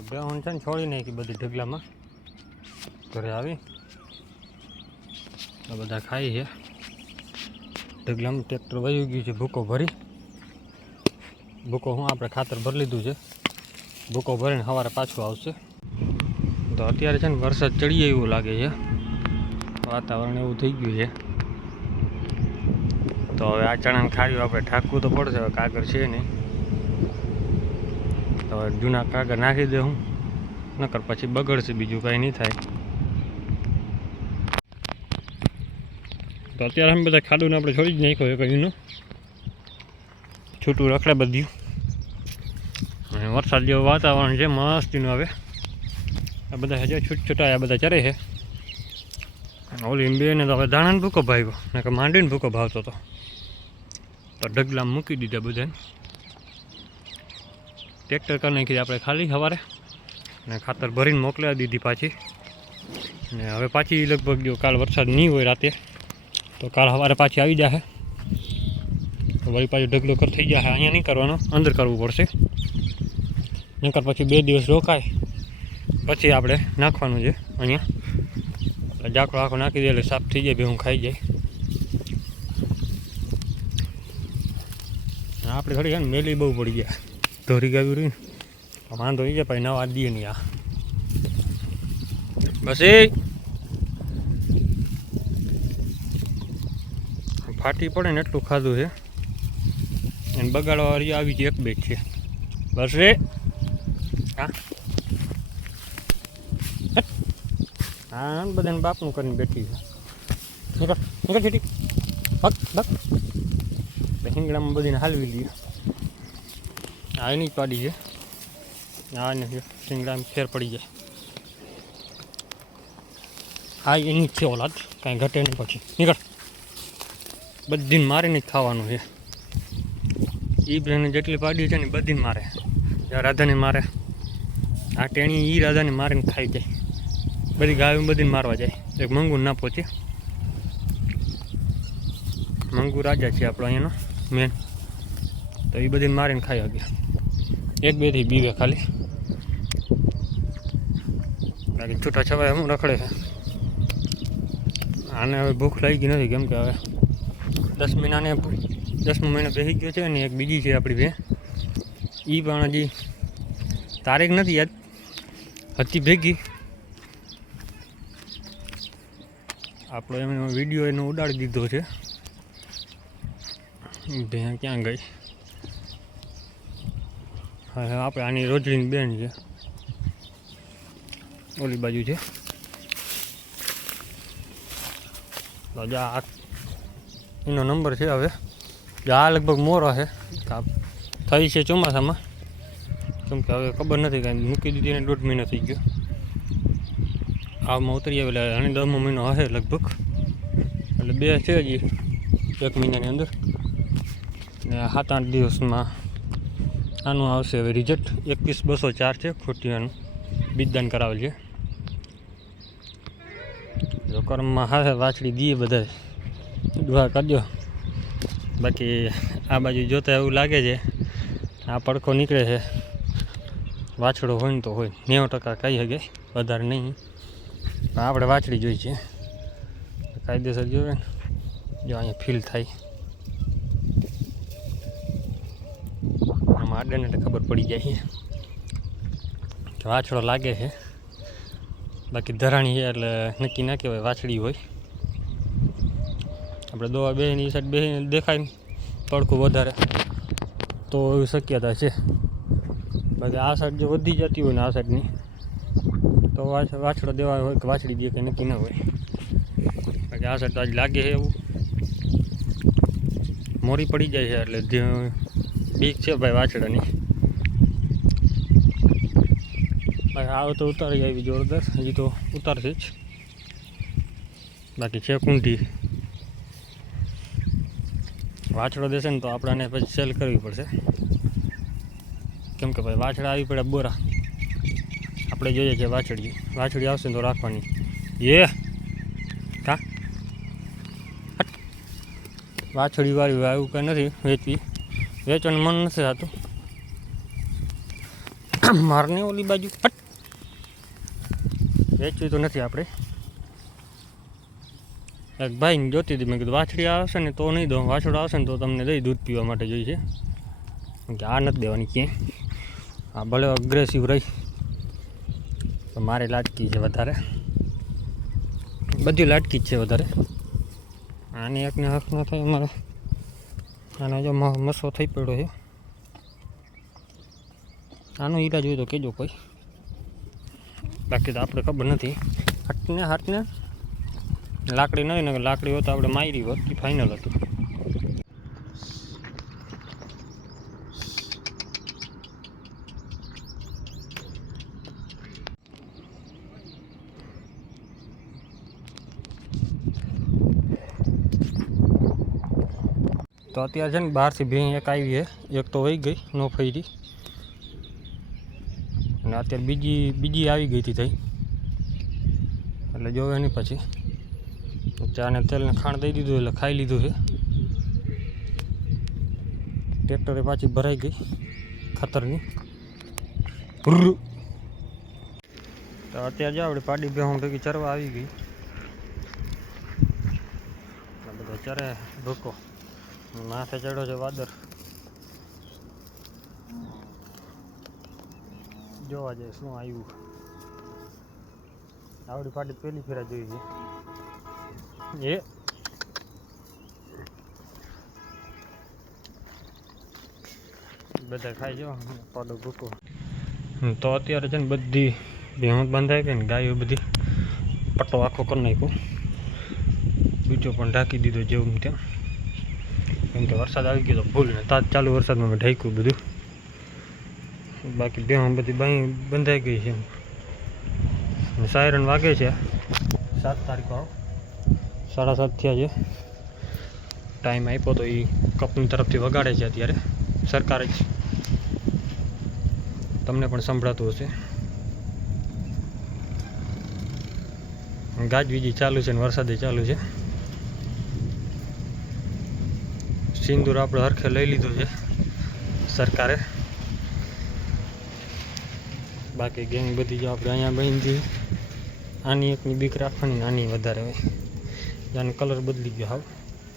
Ground છે ને છોડી નાખી બધી ઢગલામાં. ઘરે આવી. આ બધા ખાઈ છે. ઢગલામાં ટ્રેક્ટર વહી ગયું છે, ભૂકો ભરી. ભૂકો હું આપણે ખાતર ભરી લીધું છે. ભૂકો ભરીને સવારે પાછું આવશે. તો અત્યારે છે ને વરસાદ ચડીએ એવું લાગે છે. વાતાવરણ એવું થઈ ગયું છે. તો હવે આ ચણાને ખાર્યું આપણે ઠાકવું તો પડશે, હવે કાગળ છે નહીં. તો જૂના કાગળ નાખી દે હું. નકર પછી બગડશે, બીજું કાંઈ નહીં થાય. તો અત્યારે અમે બધા ખાડુને આપણે છોડી જ નાખ્યો છે કહીનું છૂટું રખડે બધું અને વરસાદ જેવું વાતાવરણ છે, મસ્તીનું આવે આ બધા હજુ છૂટ છૂટા આ બધા ચરે છે. ઓલી બેને તો હવે ધાણાને ભૂકો ભાવ્યો કે માંડીને ભૂકો ભાવતો હતો તો ઢગલામાં મૂકી દીધા બધાને. ટ્રેક્ટર કરી નાખી આપણે ખાલી સવારે. અને ખાતર ભરીને મોકલાવી દીધી પાછી. ને હવે પાછી લગભગ જો કાલ વરસાદ નહીં હોય રાતે, તો કાલ સવારે પાછી આવી જશે વળી પાછું ઢગલો કર થઈ જશે અહીંયા નહીં કરવાનો, અંદર કરવું પડશે. નકર પછી બે દિવસ રોકાય. પછી આપણે નાખવાનું છે અહીંયા. જાકડો આખો નાખી દે એટલે સાફ થઈ જાય બે હું ખાઈ જાય. આપણે ઘડી છે મેલી બહુ પડી ગયા. ધોરી ગાવી રહી વાંધો નહીં જાય, પછી નવા દઈએ નહીં આ. બસ એ ફાટી પડે ને એટલું ખાધું છે. અને બગાડવાવાળી આવી છે, એક બે છે. બસ રે હા હા, બધાને બાપનું કરીને બેઠી છે. નીકળ નીકળ, છેટી. ભગ ભગ હિંગડામાં બધીને હાલવી લઈએ આ એની જ પાડી છે. આ ને શિંગડામાં ફેર પડી જાય. હા એની જ છે ઓલાદ. કાંઈ ઘટે નહીં પછી. નીકળ. બધીને મારીને જ ખાવાનું છે. એ બ્રેને જેટલી પાડી છે ને બધીને મારે. રાધાને મારે, આ ટેણી એ રાધાને મારીને ખાઈ જાય. બધી ગાયો બધીને મારવા જાય. એક મંગુ ના પહોંચે. મંગુ રાજા છે આપણો અહીંયાનો મેન તો એ બધી મારીને ખાઈ શકે એક, બેથી બીવે ખાલી. બાકી છૂટા છવાય હું રખડે છે. આને હવે ભૂખ લાગી ગઈ નથી કેમ કે હવે દસ મહિનાને દસમો મહિનો બેસી ગયો છે અને એક બીજી છે આપણી બે. એ પણ હજી તારીખ નથી યાદ. હતી ભેગી. આપણો એમનો વીડિયો એનો ઉડાડી દીધો છે. ભેં ક્યાં ગઈ? હા હા આપણે આની રોજડીની બેન છે. ઓલી બાજુ છે. એનો નંબર છે હવે. આ લગભગ મોરો છે. થઈ છે ચોમાસામાં. કેમ કે હવે ખબર નથી કાંઈ, મૂકી દીધી એને દોઢ મહિનો થઈ ગયો. આમાં ઉતરી આવેલા અને દસમો મહિનો હશે લગભગ. એટલે બે છે હજી એક મહિનાની અંદર. ને સાત આઠ દિવસમાં આનું આવશે હવે રિઝલ્ટ એકવીસ બસો ચાર છે ખોટિયાનું બીજદાન કરાવેલ છે. જો કર્મમાં હાથે વાછડી દઈએ બધા દુઆ કરજો. બાકી આ બાજુ જોતા એવું લાગે છે, આ પડખો નીકળે છે. વાછડો હોય ને તો હોય. નેવું ટકા કહી શકે વધારે નહીં. પણ આપણે વાછડી જોઈ છે. કાયદેસર જોવે ને, જો અહીંયા ફીલ થાય. આમાં આડે ખબર પડી જાય કે વાછડો લાગે છે. બાકી ધરાણી છે એટલે નક્કી ના કહેવાય, વાછડી હોય. આપણે દવા બેની સાઈડ બે દેખાય ને, તડકું વધારે. તો એવી શક્યતા છે. બાકી આ સાઈડ જો વધી જતી હોય ને આ સાઈડની, તો વાછ- વાછડો દેવા હોય કે વાછડી દે કે નક્કી ના હોય. બાકી આ સાઈડ તો આજ લાગે છે એવું. મોરી પડી જાય છે એટલે બીક છે ભાઈ વાછડાની. ભાઈ આવો તો ઉતારી આવી જોરદાર, હજી તો ઉતારશે જ. બાકી છે કુંઠી વાછડો દેશે ને તો આપણાને પછી સેલ કરવી પડશે. કેમ કે ભાઈ વાછડા આવી પડે બોરા. આપણે જોઈએ છે વાછડી. વાછડી આવશે તો રાખવાની. એ! કા? હટ. વાછડી વાળી આવું કંઈ નથી વેચવી. વેચવાનું મન નથી થતું. મારને ઓલી બાજુ. વેચવી તો નથી આપણે એક ભાઈને જોતી હતી, મેં કીધું, વાછડી આવશે ને તો નહીં દઉં, વાછડો આવશે ને તો તમને દઈ દૂધ પીવા માટે જોઈએ કે આ નથી દેવાની ક્યાંય. આ ભલે અગ્રેસિવ રહી. તો મારી લાટકી છે વધારે. બધી લાટકી જ છે વધારે. આની એકને હક ન થાય અમારે. આને જો મસો થઈ પડ્યો છે. આનો ઈલાજ હોય તો કહેજો કોઈ. બાકી તો આપણે ખબર નથી. હાટને હાટને લાકડી નહીં ને લાકડી હોત તો આપણે મારી હોત ફાઇનલ હતું. તો અત્યારે છે ને બહારથી ભેં એક આવી છે. એક તો વહી ગઈ, નો ફરી. અને અત્યારે બીજી બીજી આવી ગઈ હતી થઈ. એટલે જોવે નહીં પછી. ચાને તેલને ખાણ દઈ દીધું, એટલે ખાઈ લીધું છે. ટ્રેક્ટરે પાછી ભરાઈ ગઈ ખાતરની. તો અત્યારે જો પાડી બેહું ભેગી ચરવા આવી ગઈ. બધા ચરે ભૂકો. માથે ચડ્યો છે વાદર જોવા જાય શું આવ્યું. આવડી પાટી પેલી ફેરા જોઈ છે. એ. બધા ખાઈ જાઓ પાડો ભૂકો. તો અત્યારે છે ને બધી ભેહું બંધાઈ ગઈ ને ગાયો બધી પટ્ટો આખો કરી નાખ્યો. બીજો પણ ઢાંકી દીધો જેવું ત્યાં. કેમ કે વરસાદ આવી ગયો તો ફૂલ ને તાજ ચાલુ વરસાદમાં મેં ઢાંક્યું બધું. બાકી બે બધી બાઈ બંધાઈ ગઈ છે સાયરન વાગે છે. સાત તારીખો આવો. સાડા સાત થયા છે. ટાઈમ આપ્યો તો એ કંપની તરફથી વગાડે છે અત્યારે. સરકાર જ તમને પણ સંભળાતું હશે. ગાજવીજી ચાલુ છે ને વરસાદે ચાલુ છે. સિંદૂર આપણે હરખે લઈ લીધું છે સરકારે. બાકી ગેંગ બધી જો આપણે અહીંયા બાંધી આની એકની બીક રાખવાની, આની વધારે હોય. આનો કલર બદલી ગયો હાવ.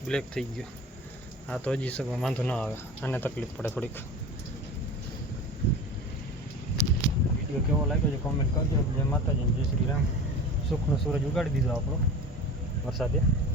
બ્લેક થઈ ગયો. આ તો હજી શકે વાંધો ન આવે. આને તકલીફ પડે થોડીક. વીડિયો કેવો લાગ્યો છે કોમેન્ટ કરજો. જય માતાજી, જય શ્રી રામ. સુખનો સૂરજ ઉગાડી દીધો આપણો વરસાદે.